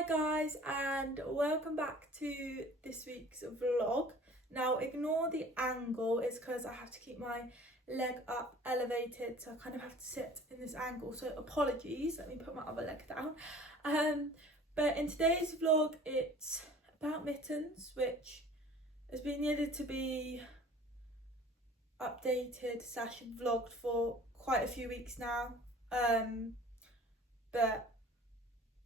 Hi guys, and welcome back to this week's vlog. Now ignore the angle, it's because I have to keep my leg up elevated, so I kind of have to sit in this angle, so apologies. Let me put my other leg down. But in today's vlog it's about Mittens, which has been needed to be updated / vlogged for quite a few weeks now, but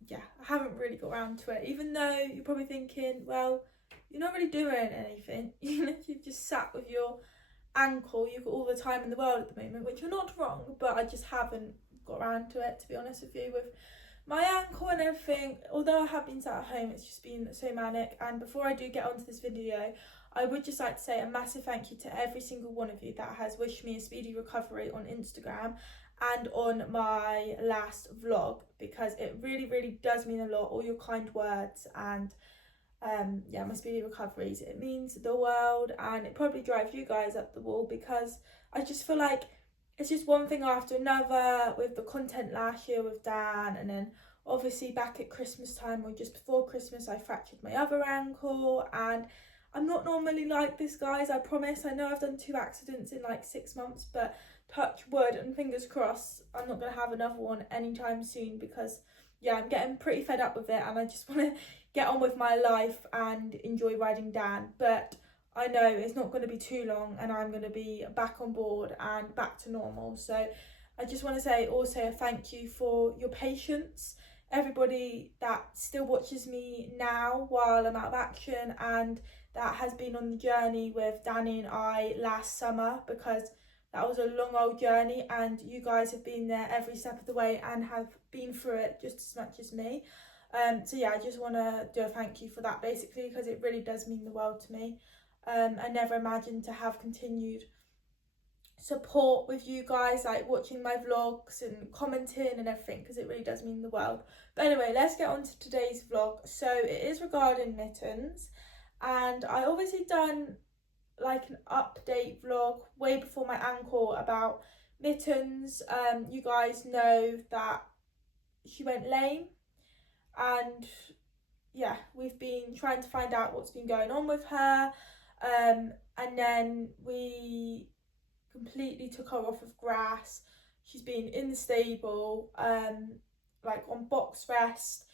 yeah, I haven't really got around to it, even though you're probably thinking, well, you're not really doing anything, you've just sat with your ankle, you've got all the time in the world at the moment, which you're not wrong, but I just haven't got around to it, to be honest with you, with my ankle and everything. Although I have been sat at home, it's just been so manic. And before I do get onto this video, I would just like to say a massive thank you to every single one of you that has wished me a speedy recovery on Instagram and on my last vlog, because it really does mean a lot, all your kind words and yeah, my speedy recoveries. It means the world, and it probably drives you guys up the wall, because I just feel like it's just one thing after another with the content last year with Dan, and then obviously back at Christmas time or just before Christmas I fractured my other ankle. And I'm not normally like this, guys, I promise. I know I've done 2 accidents in like 6 months, but touch wood and fingers crossed I'm not going to have another one anytime soon, because yeah, I'm getting pretty fed up with it and I just want to get on with my life and enjoy riding Dan. But I know it's not going to be too long and I'm going to be back on board and back to normal. So I just want to say also a thank you for your patience, everybody that still watches me now while I'm out of action and that has been on the journey with Danny and I last summer, because that was a long old journey and you guys have been there every step of the way and have been through it just as much as me. So yeah, I just want to do a thank you for that, basically, because it really does mean the world to me. I never imagined to have continued support with you guys, like watching my vlogs and commenting and everything, because it really does mean the world. But anyway, let's get on to today's vlog. So it is regarding Mittens, and I obviously done like an update vlog way before my ankle about Mittens. You guys know that she went lame, and yeah, we've been trying to find out what's been going on with her, and then we completely took her off of grass. She's been in the stable, like on box rest,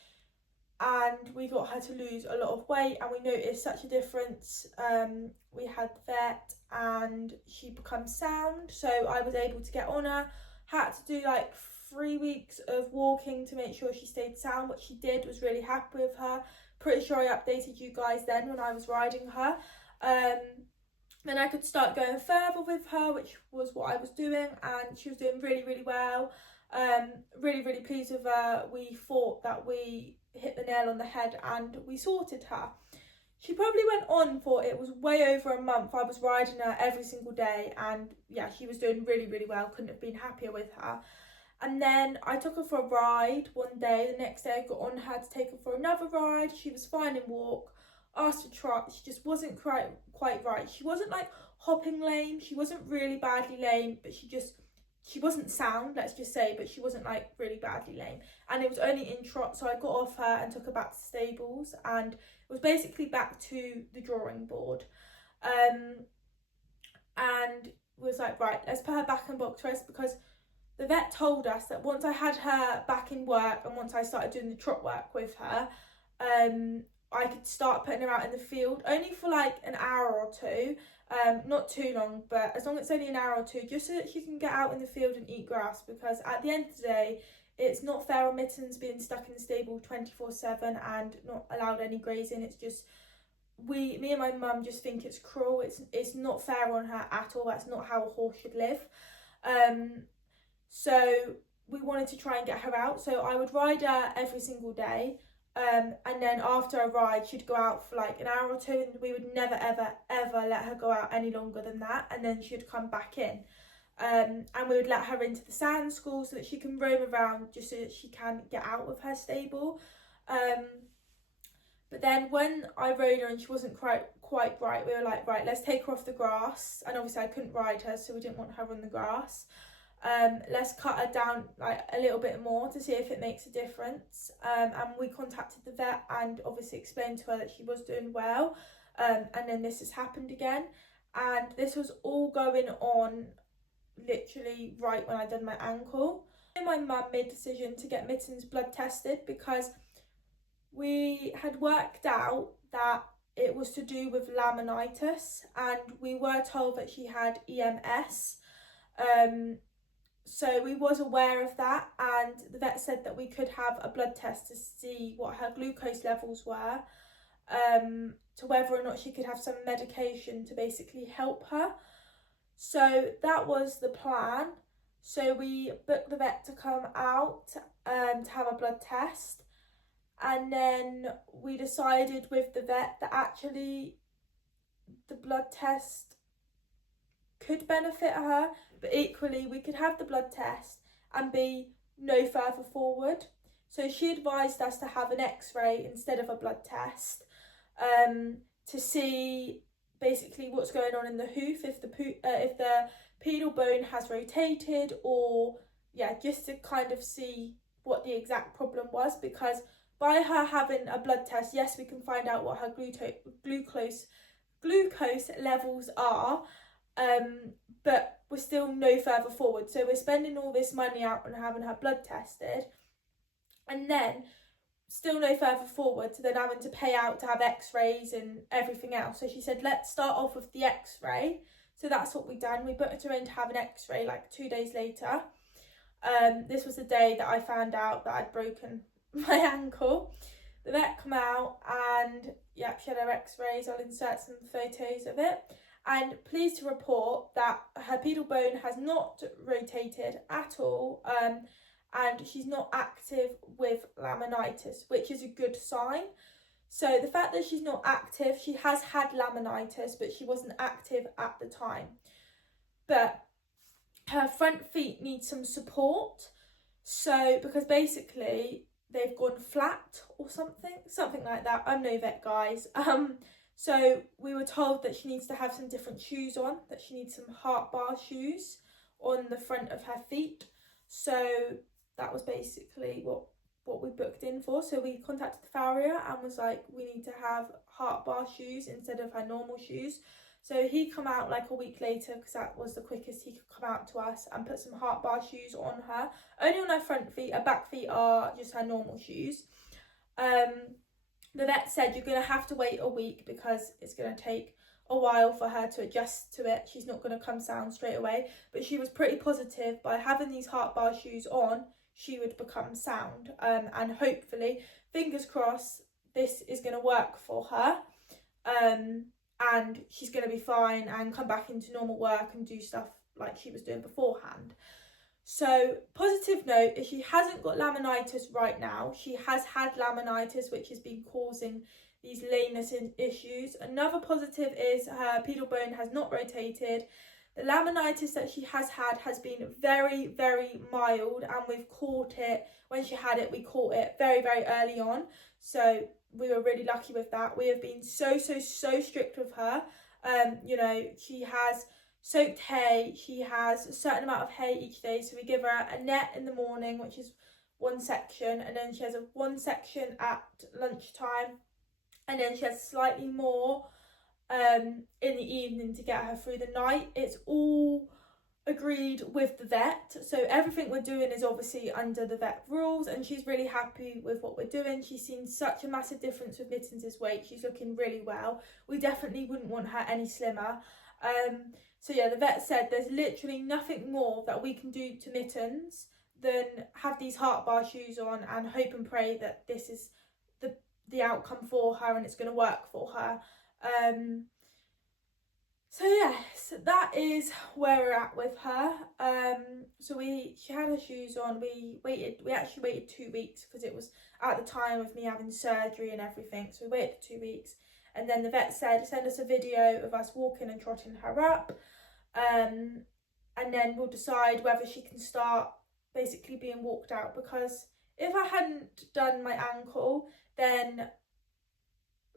and we got her to lose a lot of weight, and we noticed such a difference. We had the vet and she became sound, so I was able to get on her. Had to do like 3 weeks of walking to make sure she stayed sound, which she did. Was really happy with her. Pretty sure I updated you guys then when I was riding her. Then I could start going further with her, which was what I was doing, and she was doing really well. Really pleased with her. We thought that we hit the nail on the head and we sorted her. She probably went on for, it was way over a month. I was riding her every single day, and yeah, she was doing really well. Couldn't have been happier with her. And then I took her for a ride one day. The next day I got on her to take her for another ride. She was fine in walk. Asked to trot, she just wasn't quite right. She wasn't like hopping lame, she wasn't really badly lame, but she wasn't sound, let's just say, but she wasn't like really badly lame. And it was only in trot, so I got off her and took her back to stables, and it was basically back to the drawing board. And was like, right, let's put her back in box rest, because the vet told us that once I had her back in work and once I started doing the trot work with her, I could start putting her out in the field, only for like an hour or two, not too long, but as long as it's only an hour or two, just so that she can get out in the field and eat grass, because at the end of the day, it's not fair on Mittens being stuck in the stable 24/7 and not allowed any grazing. It's just, me and my mum just think it's cruel. It's not fair on her at all. That's not how a horse should live. So we wanted to try and get her out, so I would ride her every single day. And then after a ride she'd go out for like an hour or two, and we would never ever let her go out any longer than that, and then she'd come back in, and we would let her into the sand school so that she can roam around, just so that she can get out of her stable. But then when I rode her and she wasn't quite right, we were like, right, let's take her off the grass, and obviously I couldn't ride her, so we didn't want her on the grass. let's cut her down like a little bit more to see if it makes a difference. And we contacted the vet and obviously explained to her that she was doing well. And then this has happened again, and this was all going on literally right when I done my ankle. My mum made a decision to get Mittens blood tested because we had worked out that it was to do with laminitis, and we were told that she had EMS. So we was aware of that, and the vet said that we could have a blood test to see what her glucose levels were, to whether or not she could have some medication to basically help her. So that was the plan. So we booked the vet to come out to have a blood test, and then we decided with the vet that actually the blood test could benefit her, but equally we could have the blood test and be no further forward. So she advised us to have an x-ray instead of a blood test, to see basically what's going on in the hoof, if the pedal bone has rotated, or just to kind of see what the exact problem was. Because by her having a blood test, yes, we can find out what her glucose levels are, but we're still no further forward. So we're spending all this money out on having her blood tested, and then still no further forward to then having to pay out to have x-rays and everything else. So she said, let's start off with the x-ray. So that's what we done. We booked her in to have an x-ray like 2 days later. This was the day that I found out that I'd broken my ankle. The vet come out and she had her x-rays. I'll insert some photos of it. And pleased to report that her pedal bone has not rotated at all, and she's not active with laminitis, which is a good sign. So the fact that she's not active, she has had laminitis, but she wasn't active at the time. But her front feet need some support. So because basically they've gone flat or something like that. I'm no vet, guys. So we were told that she needs to have some different shoes on, that she needs some heart bar shoes on the front of her feet. So that was basically what we booked in for. So we contacted the farrier and was like, we need to have heart bar shoes instead of her normal shoes. So he come out like a week later, because that was the quickest he could come out to us, and put some heart bar shoes on her. Only on her front feet. Her back feet are just her normal shoes. The vet said you're going to have to wait a week because it's going to take a while for her to adjust to it. She's not going to come sound straight away. But she was pretty positive by having these heart bar shoes on, she would become sound. And hopefully, fingers crossed, this is going to work for her. And she's going to be fine and come back into normal work and do stuff like she was doing beforehand. So, positive note is she hasn't got laminitis right now. She has had laminitis, which has been causing these lameness issues. Another positive is her pedal bone has not rotated. The laminitis that she has had has been very, very mild, and we've caught it. When she had it, we caught it very, very early on. So we were really lucky with that. We have been so strict with her. She has soaked hay. She has a certain amount of hay each day. So we give her a net in the morning, which is one section, and then she has one section at lunchtime, and then she has slightly more in the evening to get her through the night. It's all agreed with the vet, so everything we're doing is obviously under the vet rules, and she's really happy with what we're doing. She's seen such a massive difference with Mittens' weight. She's looking really well. We definitely wouldn't want her any slimmer. So yeah, the vet said there's literally nothing more that we can do to Mittens than have these heart bar shoes on and hope and pray that this is the outcome for her and it's going to work for her. So yes, that is where we're at with her. So she had her shoes on. We actually waited 2 weeks because it was at the time of me having surgery and everything. So we waited 2 weeks, and then the vet said send us a video of us walking and trotting her up, and then we'll decide whether she can start basically being walked out. Because if I hadn't done my ankle, then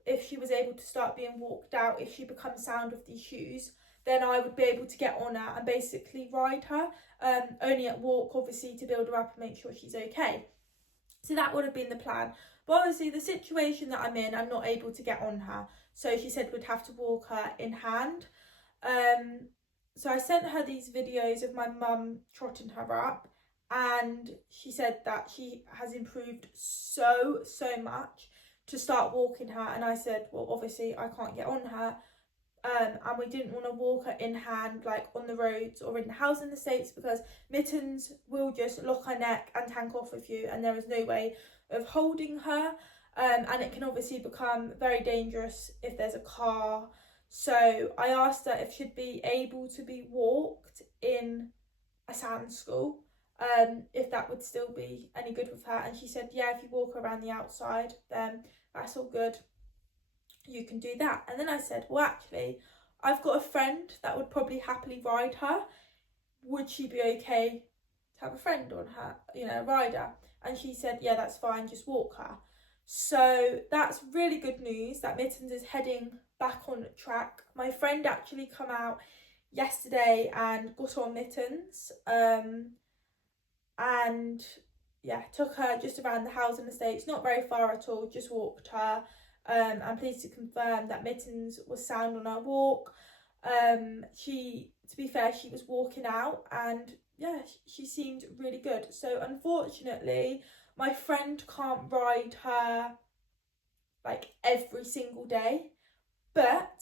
if she was able to start being walked out, if she becomes sound with these shoes, then I would be able to get on her and basically ride her, only at walk, obviously, to build her up and make sure she's okay. So that would have been the plan. But obviously the situation that I'm in, I'm not able to get on her. So she said we'd have to walk her in hand. So I sent her these videos of my mum trotting her up, and she said that she has improved so much to start walking her. And I said, well, obviously I can't get on her, and we didn't want to walk her in hand, like on the roads or in the house in the States, because Mittens will just lock her neck and tank off with you, and there is no way of holding her, and it can obviously become very dangerous if there's a car. So I asked her if she'd be able to be walked in a sand school, if that would still be any good with her, and she said, yeah, if you walk around the outside, then that's all good, you can do that. And then I said, well, actually, I've got a friend that would probably happily ride her. Would she be okay to have a friend on her, you know, a rider? And she said, yeah, that's fine, just walk her. So that's really good news that Mittens is heading back on track. My friend actually come out yesterday and got on Mittens, and yeah, took her just around the house in the States, not very far at all, just walked her. I'm pleased to confirm that Mittens was sound on her walk. To be fair, she was walking out, and yeah, she seemed really good. So unfortunately, my friend can't ride her like every single day, but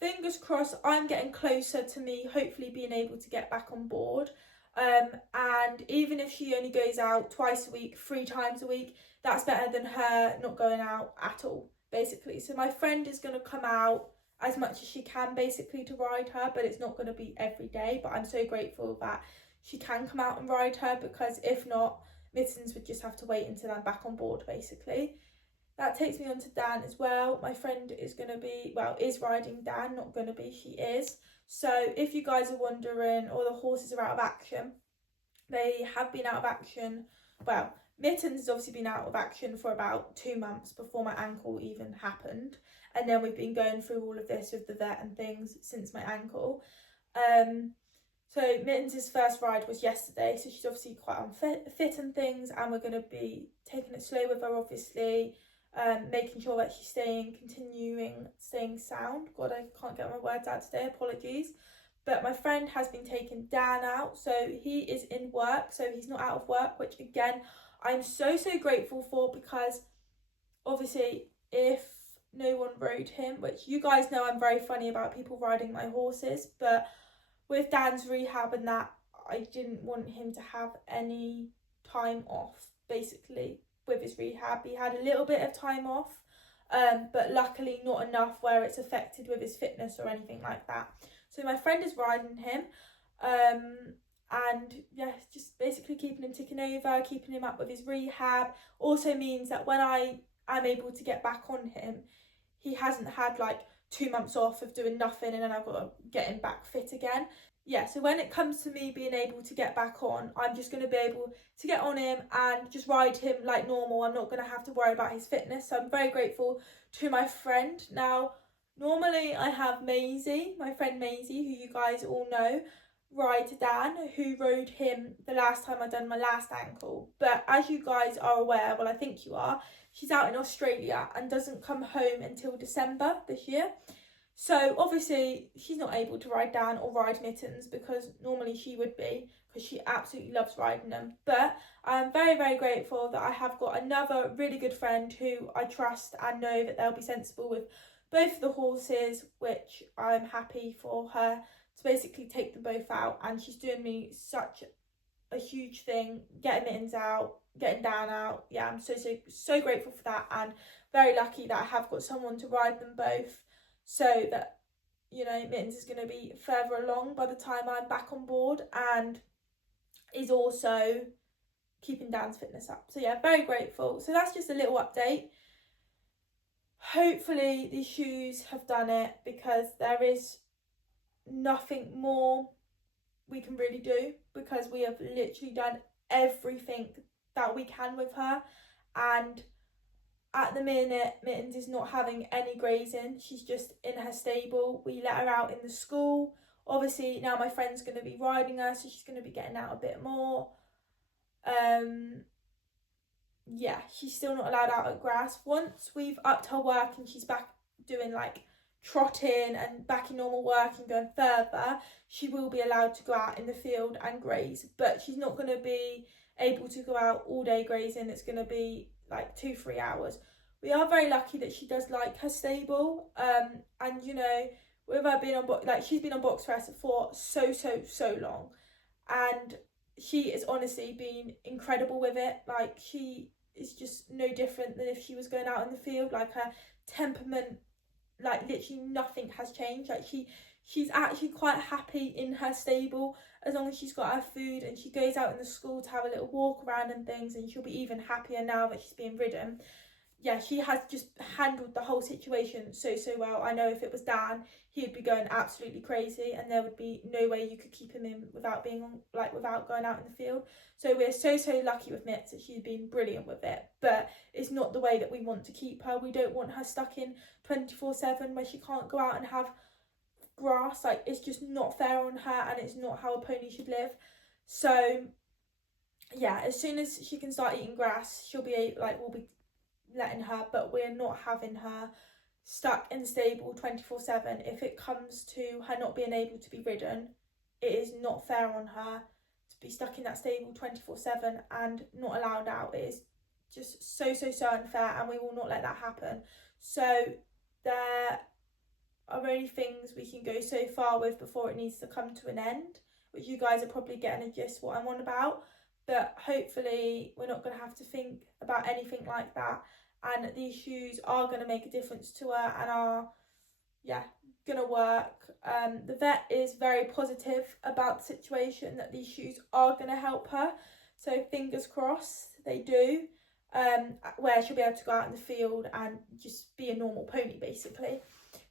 fingers crossed, I'm getting closer to me hopefully being able to get back on board. And even if she only goes out twice a week, 3 times a week, that's better than her not going out at all, basically. So my friend is going to come out as much as she can, basically, to ride her, but it's not going to be every day. But I'm so grateful that she can come out and ride her, because if not, Mittens would just have to wait until I'm back on board, basically. That takes me on to Dan as well. My friend is going to be, well, is riding Dan, not going to be, she is. So if you guys are wondering, or the horses are out of action, they have been out of action. Well, Mittens has obviously been out of action for about 2 months before my ankle even happened. And then we've been going through all of this with the vet and things since my ankle. So Mittens' first ride was yesterday, so she's obviously quite unfit and things, and we're going to be taking it slow with her, obviously, making sure that she's staying sound. God, I can't get my words out today, apologies. But my friend has been taking Dan out, so he is in work, so he's not out of work, which again, I'm so grateful for, because obviously if no one rode him, which you guys know I'm very funny about people riding my horses, but with Dan's rehab and that, I didn't want him to have any time off, basically, with his rehab. He had a little bit of time off, but luckily not enough where it's affected with his fitness or anything like that. So my friend is riding him, and yeah, just basically keeping him ticking over, keeping him up with his rehab. Also means that when I am able to get back on him, he hasn't had like 2 months off of doing nothing, and then I've got to get him back fit again. Yeah, so when it comes to me being able to get back on, I'm just going to be able to get on him and just ride him like normal. I'm not going to have to worry about his fitness. So I'm very grateful to my friend. Now, normally I have Maisie, my friend Maisie, who you guys all know, ride Dan, who rode him the last time I done my last ankle. But as you guys are aware, well, I think you are, she's out in Australia and doesn't come home until December this year. So obviously she's not able to ride Dan or ride Mittens, because normally she would be, because she absolutely loves riding them. But I'm very grateful that I have got another really good friend who I trust and know that they'll be sensible with both of the horses, which I'm happy for her to basically take them both out. And she's doing me such a huge thing, getting Mittens out, getting Dan out. Yeah, I'm so grateful for that, and very lucky that I have got someone to ride them both, so that, you know, Mittens is going to be further along by the time I'm back on board, and is also keeping Dan's fitness up. So yeah, very grateful. So that's just a little update. Hopefully these shoes have done it, because there is nothing more we can really do, because we have literally done everything that we can with her. And at the minute, Mittens is not having any grazing. She's just in her stable. We let her out in the school Obviously now my friend's going to be riding her, so she's going to be getting out a bit more. Yeah, she's still not allowed out at grass. Once we've upped her work and she's back doing like trotting and back in normal work and going further, she will be allowed to go out in the field and graze, but she's not going to be able to go out all day grazing. It's going to be like 2-3 hours. We are very lucky that she does like her stable, and you know, with her being on she's been on box rest for so long, and she has honestly been incredible with it. Like, she is just no different than if she was going out in the field. Like, her temperament, like, literally nothing has changed. Like, she's actually quite happy in her stable as long as she's got her food, and she goes out in the school to have a little walk around and things, and she'll be even happier now that she's being ridden. Yeah, she has just handled the whole situation so well. I know if it was Dan, he would be going absolutely crazy, and there would be no way you could keep him in without being on, like, without going out in the field. So we're so lucky with Mitz that she's been brilliant with it, but it's not the way that we want to keep her. We don't want her stuck in 24/7 where she can't go out and have grass. Like, it's just not fair on her, and it's not how a pony should live. So yeah, as soon as she can start eating grass, she'll be able, like, we'll be letting her, but we're not having her stuck in the stable 24/7. If it comes to her not being able to be ridden, it is not fair on her to be stuck in that stable 24/7 and not allowed out. It is just so unfair, and we will not let that happen. So there are only things we can go so far with before it needs to come to an end, which you guys are probably getting a gist what I'm on about, but hopefully we're not going to have to think about anything like that, and these shoes are going to make a difference to her and are, yeah, going to work. The vet is very positive about the situation, that these shoes are going to help her, so fingers crossed they do, where she'll be able to go out in the field and just be a normal pony basically.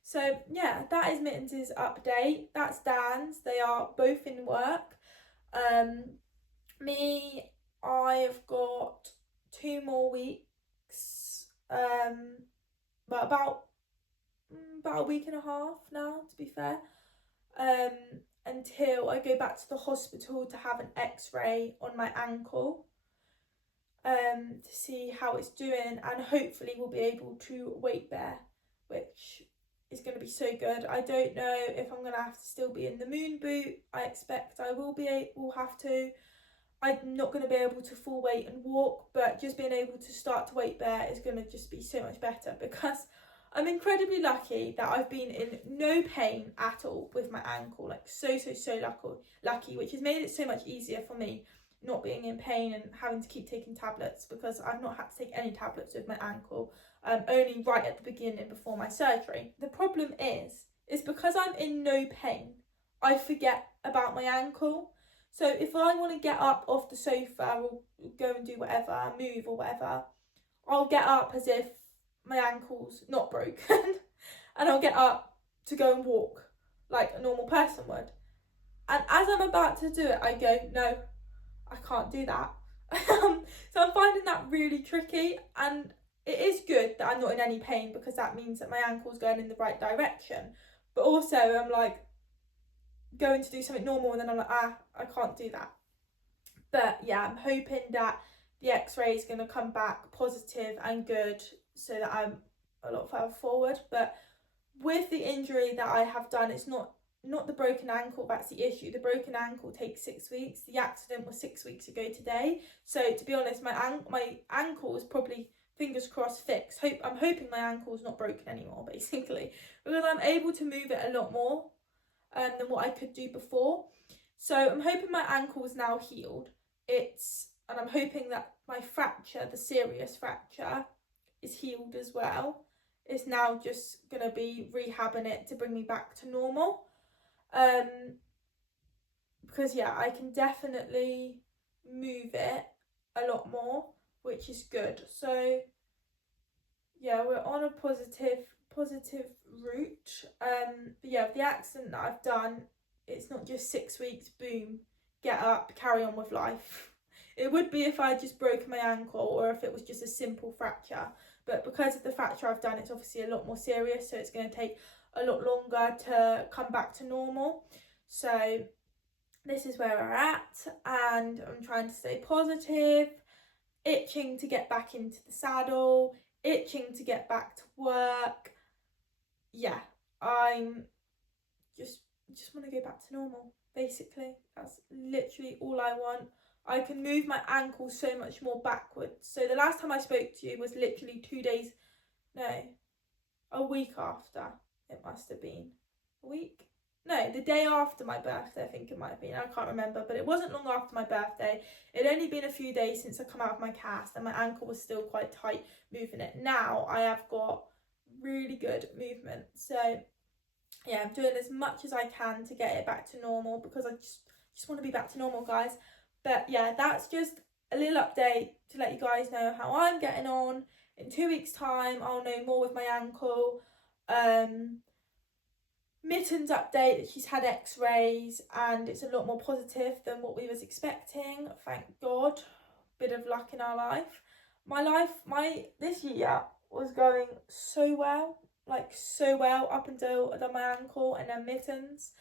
So yeah, that is Mittens' update. That's Dan's. They are both in work. Me, I've got 2 more weeks, but about a week and a half now, to be fair, until I go back to the hospital to have an x-ray on my ankle, to see how it's doing, and hopefully we'll be able to weight bear, which is going to be so good. I don't know if I'm going to have to still be in the moon boot. I expect I will have to. I'm not going to be able to full weight and walk, but just being able to start to weight bear is going to just be so much better, because I'm incredibly lucky that I've been in no pain at all with my ankle. Like, so lucky, which has made it so much easier for me not being in pain and having to keep taking tablets, because I've not had to take any tablets with my ankle, only right at the beginning before my surgery. The problem is because I'm in no pain, I forget about my ankle. So if I want to get up off the sofa or go and do whatever, move or whatever, I'll get up as if my ankle's not broken and I'll get up to go and walk like a normal person would. And as I'm about to do it, I go, no, I can't do that. So I'm finding that really tricky, and it is good that I'm not in any pain, because that means that my ankle's going in the right direction. But also I'm like going to do something normal, and then I'm like, I can't do that. But yeah, I'm hoping that the x-ray is going to come back positive and good, so that I'm a lot further forward. But with the injury that I have done, it's not the broken ankle that's the issue. The broken ankle takes 6 weeks. The accident was 6 weeks ago today. So to be honest, my ankle is probably, fingers crossed, fixed. I'm hoping my ankle is not broken anymore, basically, because I'm able to move it a lot more than what I could do before. So I'm hoping my ankle is now healed. And I'm hoping that my fracture, the serious fracture, is healed as well. It's now just going to be rehabbing it to bring me back to normal. Because yeah, I can definitely move it a lot more, which is good. So yeah, we're on a positive route. But yeah, with the accident that I've done, it's not just 6 weeks, boom, get up, carry on with life. It would be if I just broke my ankle, or if it was just a simple fracture. But because of the fracture I've done, it's obviously a lot more serious, so it's going to take a lot longer to come back to normal. So this is where we're at, and I'm trying to stay positive, itching to get back into the saddle, itching to get back to work. Yeah, I'm just want to go back to normal, basically. That's literally all I want. I can move my ankle so much more backwards. So the last time I spoke to you was literally a week after. It must have been a week. No, the day after my birthday, I think it might have been. I can't remember, but it wasn't long after my birthday. It had only been a few days since I come out of my cast, and my ankle was still quite tight moving it. Now I have got really good movement. So yeah, I'm doing as much as I can to get it back to normal, because I just want to be back to normal, guys. But yeah, that's just a little update to let you guys know how I'm getting on. In 2 weeks' time, I'll know more with my ankle. Mittens update that she's had x-rays and it's a lot more positive than what we was expecting. Thank God. Bit of luck in our life. This year was going so well, like so well, up until I done my ankle and then mittens.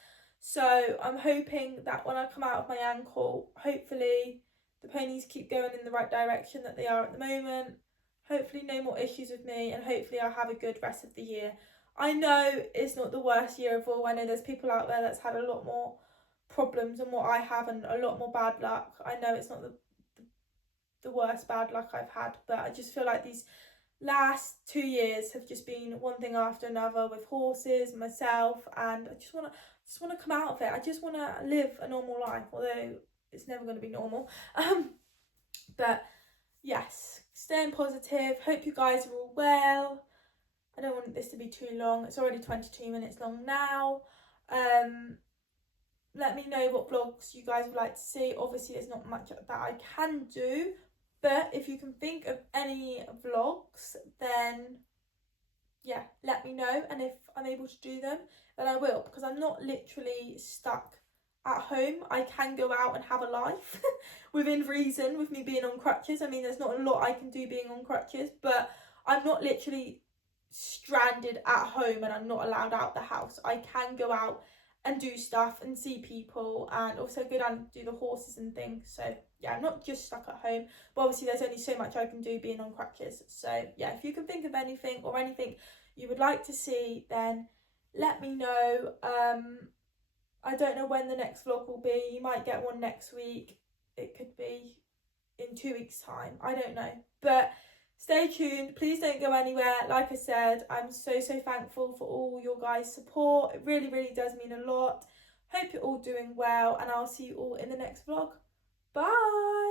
So I'm hoping that when I come out of my ankle, hopefully the ponies keep going in the right direction that they are at the moment. Hopefully no more issues with me, and hopefully I'll have a good rest of the year. I know it's not the worst year of all. I know there's people out there that's had a lot more problems than what I have, and a lot more bad luck. I know it's not the worst bad luck I've had, but I just feel like these last 2 years have just been one thing after another with horses, myself, and I just want to come out of it. I just want to live a normal life, although it's never going to be normal. But yes, staying positive. Hope you guys are all well. I don't want this to be too long. It's already 22 minutes long now. Let me know what vlogs you guys would like to see. Obviously, there's not much that I can do, but if you can think of any vlogs, then yeah, let me know. And if I'm able to do them, then I will, because I'm not literally stuck at home. I can go out and have a life within reason with me being on crutches. I mean, there's not a lot I can do being on crutches, but I'm not literally stranded at home and I'm not allowed out the house. I can go out and do stuff and see people, and also go down and do the horses and things. So yeah, I'm not just stuck at home, but obviously there's only so much I can do being on crutches. So yeah, if you can think of anything or anything you would like to see, then let me know. I don't know when the next vlog will be. You might get one next week. It could be in 2 weeks' time. I don't know. But stay tuned. Please don't go anywhere. Like I said, I'm so thankful for all your guys' support. It really, really does mean a lot. Hope you're all doing well, and I'll see you all in the next vlog. Bye!